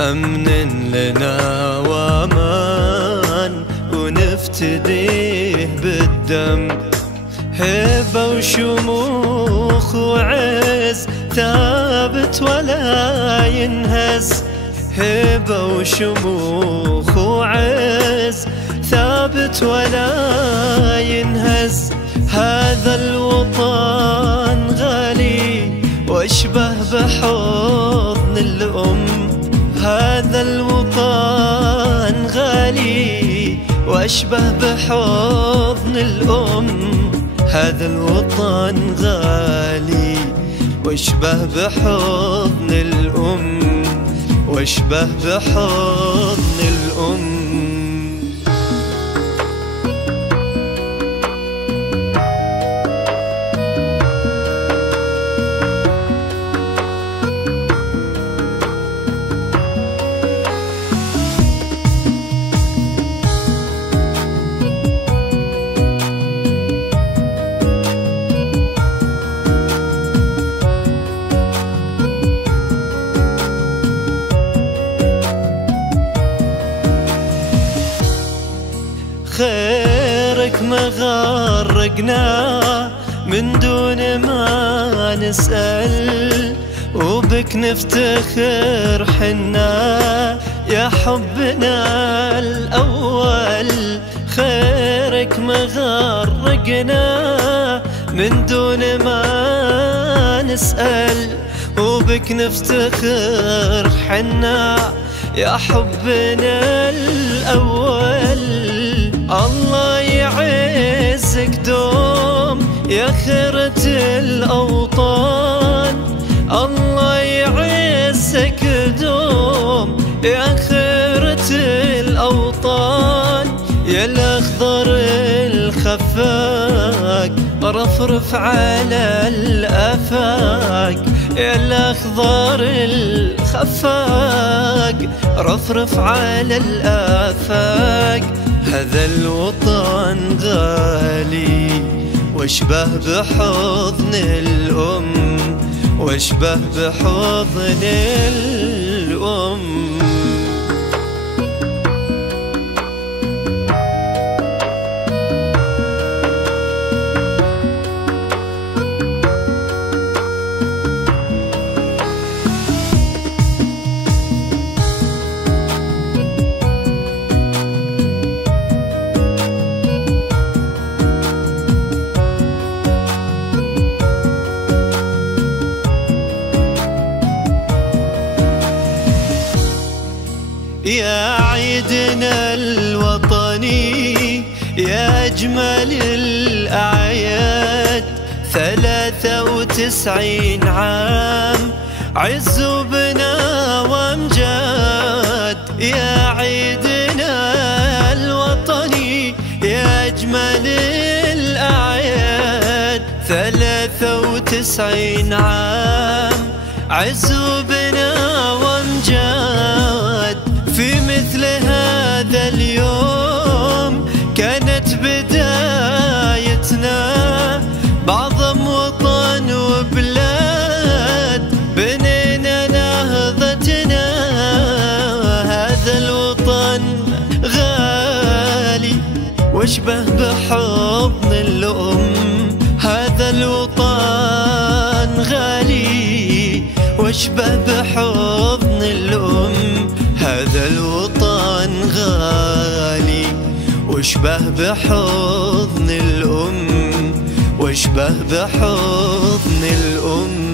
أمن لنا وأمان ونفتديه بالدم، هيبة وشموخ وعز ثابت ولا ينهز، هيبة وشموخ وعز ثابت ولا ينهز. هذا الوطن غالي واشبه بحضن الأم، هذا الوطن غالي واشبه بحضن الأم، هذا الوطن غالي واشبه بحضن الأم، واشبه بحضن الأم. خيرك ما غرقنا من دون ما نسأل، وبك نفتخر حنا يا حبنا الأول. خيرك ما غرقنا من دون ما نسأل، وبك نفتخر حنا يا حبنا الأول. الله يعزك دوم يا خيرة الأوطان، الله يعزك دوم يا خيرة الأوطان. يا الأخضر الخفاق رفرف على الآفاق، يا الأخضر الخفاق رفرف على الآفاق. هذا الوطن غالي واشبه بحضن الأم، واشبه بحضن الأم. يا عيدنا الوطني يا أجمل الأعياد، 93 عام عز وبنا وامجاد. يا عيدنا الوطني يا أجمل الأعياد، 93 عام عز وبنا وامجاد. في مثل هذا اليوم كانت بدايتنا بعظم وطن وبلاد، بنينا نهضتنا. هذا الوطن غالي واشبه بحضن الأم، هذا الوطن غالي واشبه بحضن الأم، هذا الوطن غالي واشبه بحضن الأم، واشبه بحضن الأم.